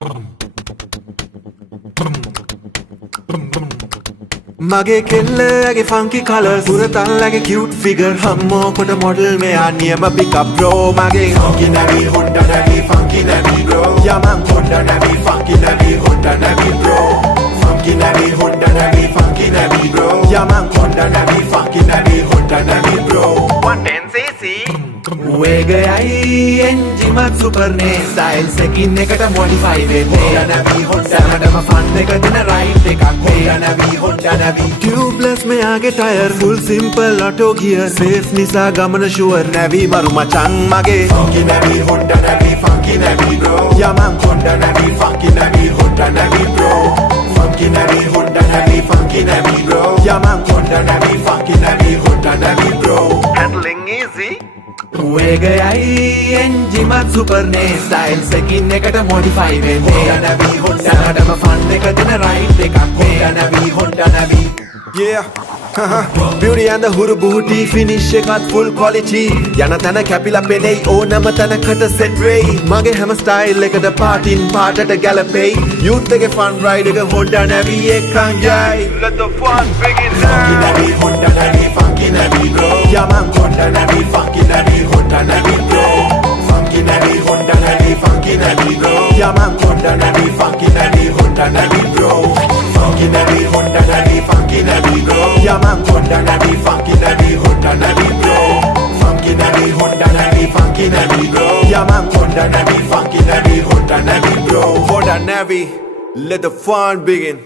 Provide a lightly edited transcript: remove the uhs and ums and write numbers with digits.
Mage kellage funky colors Puratallage cute figure Hammo kota model meya niyama pick up bro Mage funky navi Honda navi funky navi bro Yaman Honda navi funky navi Honda navi bro Funky navi Honda navi funky navi bro Yaman Honda navi funky navi Honda navi bro 110cc Wegayai engine super ne style sekin ekata modify wenne Honda navi Honda madama fun එක දෙන ride එකක් Honda navi Honda navi tubeless මෙයාගේ tire full simple auto gear safe නිසා ගමන sure navi maru macan mage funky navi Honda navi funky navi bro Yaman Honda navi funky navi Honda navi bro funky navi Honda navi funky navi bro Yaman Honda navi funky navi Honda navi bro handling easy Wegayai engine super ne style sekin ekata modify wenne Honda navi Honda madama fun එක දෙන ride එකක් Honda navi Honda navi yeah beauty and the huru booty finish ekat full quality yana tana kapila penei onama tanakata set way mage හැම style ekata partin පාටට ගැලපෙයි youth එකේ fun ride එක Honda navi එකන් jai let the fun begin now funky navi Honda navi funky navi bro Yaman Honda navi funky navi Honda navi bro funky navi Honda navi funky navi bro Yaman Honda navi funky navi Honda navi bro funky navi Honda navi funky navi bro Yaman Honda navi funky navi Honda navi bro funky navi Honda navi funky navi bro Yaman Honda navi funky navi Honda navi bro Honda navi let the fun begin